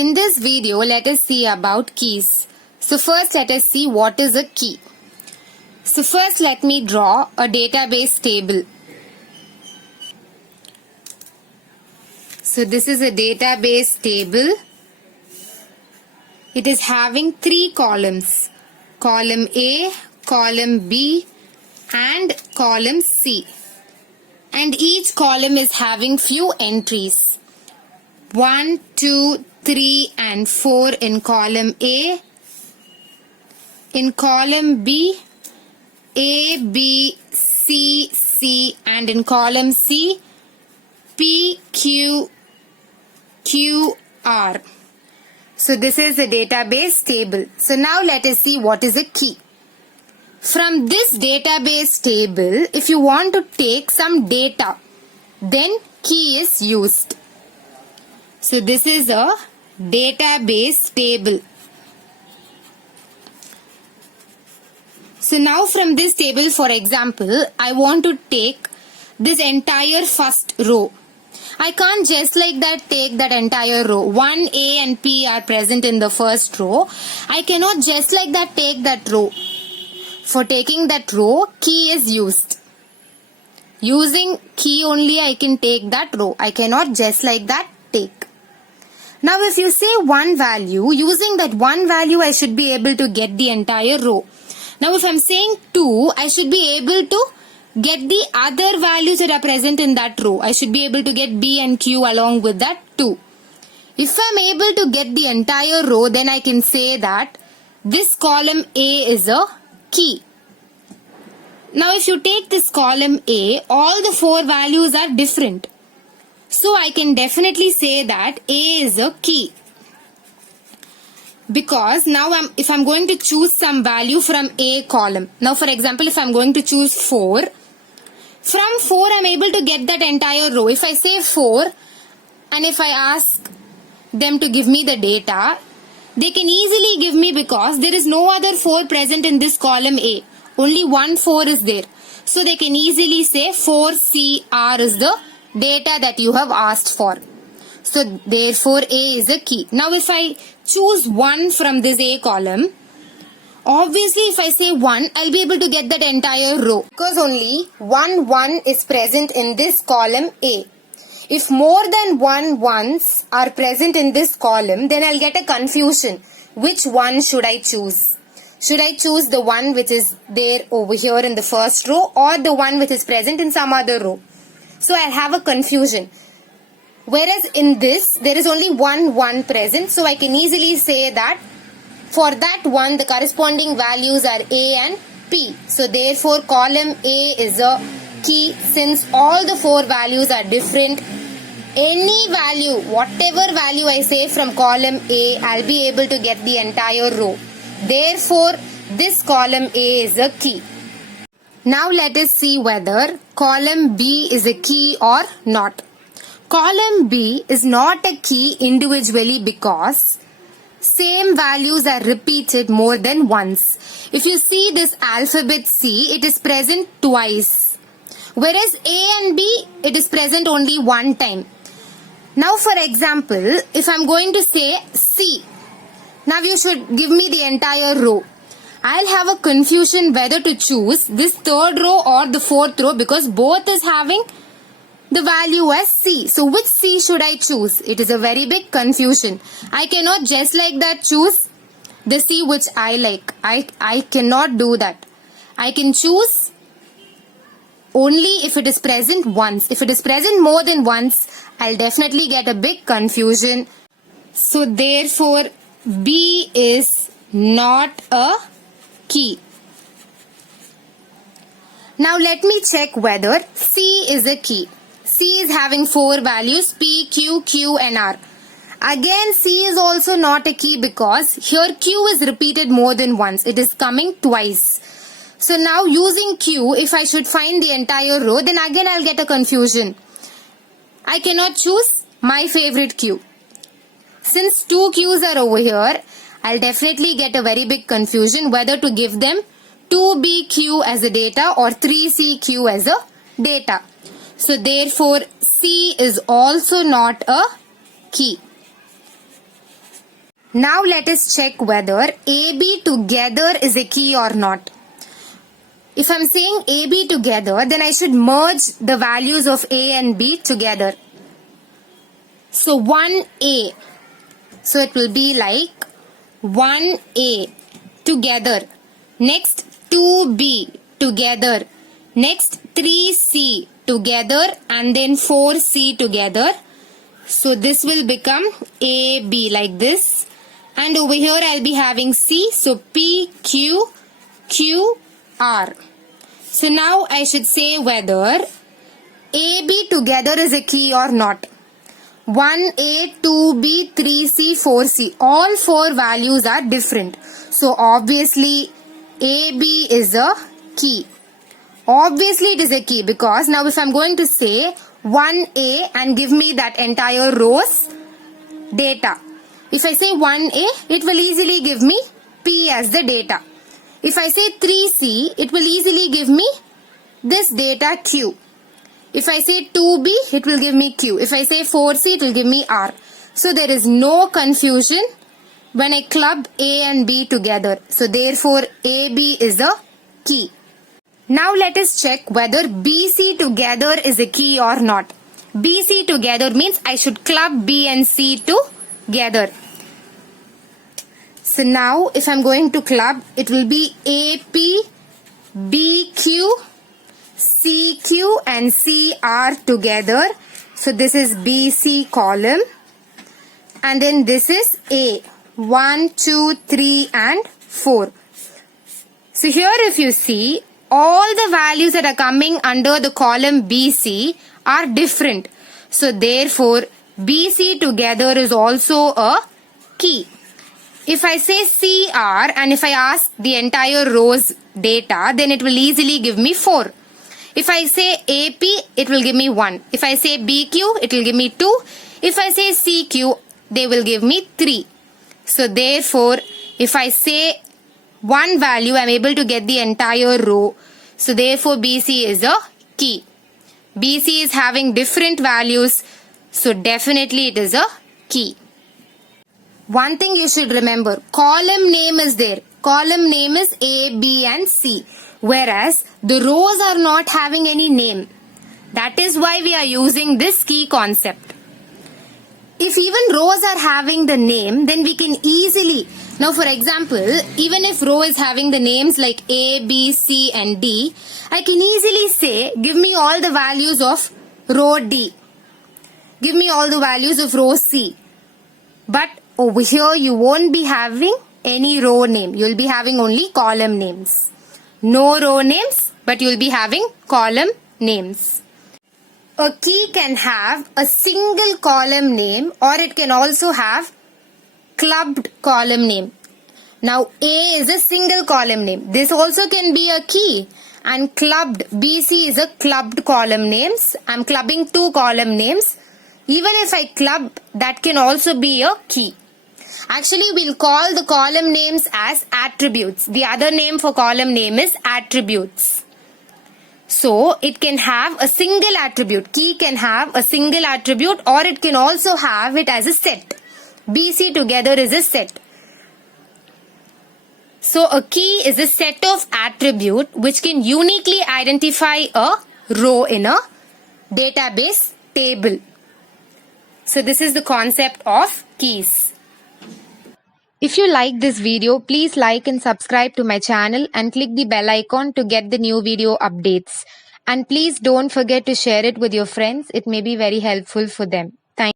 In this video, let us see about keys. So first let us see what is a key. So first let me draw a database table. So this is a database table. It is having 3 columns. Column A, column B and column C. And each column is having few entries. 1, 2, 3 and 4 in column A. In column B, A, B, C, C and in column C, P, Q, Q, R. So this is a database table. So now let us see what is a key. From this database table, if you want to take some data, then key is used. So this is a database table. So now from this table, for example, I want to take this entire first row. I can't just like that take that entire row. 1, A and P are present in the first row. I cannot just like that take that row. For taking that row, key is used. Using key only I can take that row. I cannot just like that take. Now if you say one value, using that one value I should be able to get the entire row. Now if I'm saying 2, I should be able to get the other values that are present in that row. I should be able to get B and Q along with that 2. If I'm able to get the entire row, then I can say that this column A is a key. Now if you take this column A, all the 4 values are different. So I can definitely say that A is a key. Because now if I'm going to choose some value from A column. Now for example, if I'm going to choose 4, from 4 I'm able to get that entire row. If I say 4 and if I ask them to give me the data, they can easily give me because there is no other 4 present in this column A. Only one 4 is there. So they can easily say 4CR is the data that you have asked for. So therefore A is a key. Now if I choose 1 from this A column, obviously if I say 1, I'll be able to get that entire row. Because only 1 is present in this column A. If more than 1 1s are present in this column, then I'll get a confusion. Which one should I choose? Should I choose the one which is there over here in the first row or the one which is present in some other row? So I'll have a confusion. Whereas in this, there is only 1 present. So I can easily say that for that one, the corresponding values are A and P. So therefore, column A is a key since all the 4 values are different. Any value, whatever value I say from column A, I'll be able to get the entire row. Therefore, this column A is a key. Now let us see whether column B is a key or not. Column B is not a key individually because same values are repeated more than once. If you see this alphabet C, it is present twice. Whereas A and B, it is present only one time. Now for example, if I'm going to say C, now you should give me the entire row. I'll have a confusion whether to choose this 3rd row or the 4th row because both is having the value as C. So which C should I choose? It is a very big confusion. I cannot just like that choose the C which I like. I cannot do that. I can choose only if it is present once. If it is present more than once, I'll definitely get a big confusion. So therefore, B is not a key. Now let me check whether C is a key. C is having 4 values P, Q, Q and R. Again C is also not a key because here Q is repeated more than once. It is coming twice. So now using Q, if I should find the entire row, then again I'll get a confusion. I cannot choose my favorite Q. Since 2 Qs are over here, I'll definitely get a very big confusion whether to give them 2BQ as a data or 3CQ as a data. So therefore C is also not a key. Now let us check whether AB together is a key or not. If I'm saying AB together, then I should merge the values of A and B together. So 1A. So it will be like 1A together. Next 2B together. Next 3C together, and then 4C together. So this will become AB like this. And over here I'll be having C. So P, Q, Q, R. So now I should say whether AB together is a key or not. 1A, 2B, 3C, 4C. All four values are different. So obviously AB is a key. Obviously it is a key because now if I'm going to say 1A and give me that entire row's data. If I say 1A, it will easily give me P as the data. If I say 3C, it will easily give me this data Q. If I say 2B, it will give me Q. If I say 4C, it will give me R. So there is no confusion when I club A and B together. So therefore AB is a key. Now let us check whether BC together is a key or not. BC together means I should club B and C together. So now if I'm going to club, it will be AP, BQ, CQ and CR together. So this is BC column. And then this is A. 1, 2, 3 and 4. So here if you see, all the values that are coming under the column BC are different. So therefore, BC together is also a key. If I say CR and if I ask the entire row's data, then it will easily give me 4. If I say AP, it will give me 1. If I say BQ, it will give me 2. If I say CQ, they will give me 3. So therefore, if I say one value, I am able to get the entire row. So therefore, BC is a key. BC is having different values. So definitely it is a key. One thing you should remember, column name is there. Column name is A, B and C. Whereas the rows are not having any name. That is why we are using this key concept. If even rows are having the name, then we can easily... Now for example, even if row is having the names like A, B, C and D, I can easily say, give me all the values of row D. Give me all the values of row C. But over here you won't be having any row name. You'll be having only column names. No row names, but you'll be having column names. A key can have a single column name or it can also have clubbed column name. Now A is a single column name. This also can be a key. And clubbed BC is a clubbed column names. I'm clubbing 2 column names. Even if I club, that can also be a key. Actually, we'll call the column names as attributes. The other name for column name is attributes. So it can have a single attribute. Key can have a single attribute or it can also have it as a set. BC together is a set. So a key is a set of attribute which can uniquely identify a row in a database table. So this is the concept of keys. If you like this video, please like and subscribe to my channel and click the bell icon to get the new video updates. And please don't forget to share it with your friends. It may be very helpful for them.